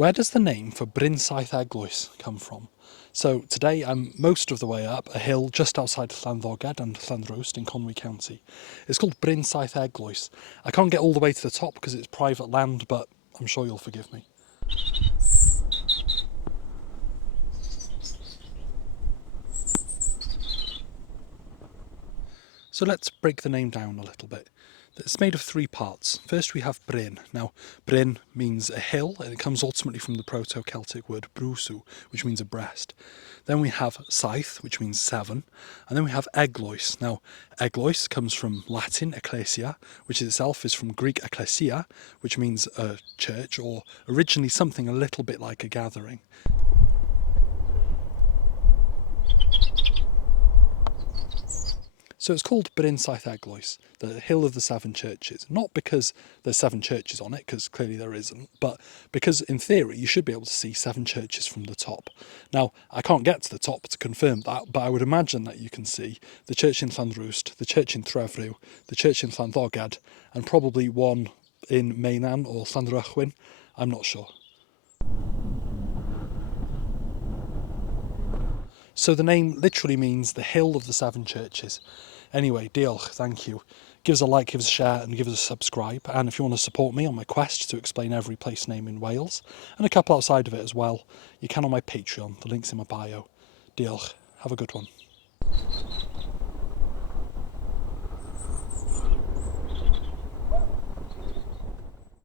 Where does the name for Bryn Saith Eglwys come from? So today I'm most of the way up a hill just outside Llanddoged and Llanrwst in Conwy County. It's called Bryn Saith Eglwys. I can't get all the way to the top because it's private land, but I'm sure you'll forgive me. So let's break the name down a little bit. It's made of three parts. First we have Bryn. Now, Bryn means a hill, and it comes ultimately from the Proto-Celtic word brwsw, which means a breast. Then we have Saith, which means seven, and then we have Eglwys. Now, Eglwys comes from Latin ecclesia, which itself is from Greek ekklesia, which means a church, or originally something a little bit like a gathering. So it's called Bryn Saith Eglwys, the Hill of the Seven Churches, not because there's seven churches on it, because clearly there isn't, but because in theory you should be able to see seven churches from the top. Now, I can't get to the top to confirm that, but I would imagine that you can see the church in Llanrwst, the church in Trefrw, the church in Llanddoged, and probably one in Meinan or Llanrwchwyn. I'm not sure. So the name literally means the Hill of the Seven Churches. Anyway, diolch, thank you. Give us a like, give us a share and give us a subscribe. And if you want to support me on my quest to explain every place name in Wales, and a couple outside of it as well, you can on my Patreon. The link's in my bio. Diolch. Have a good one.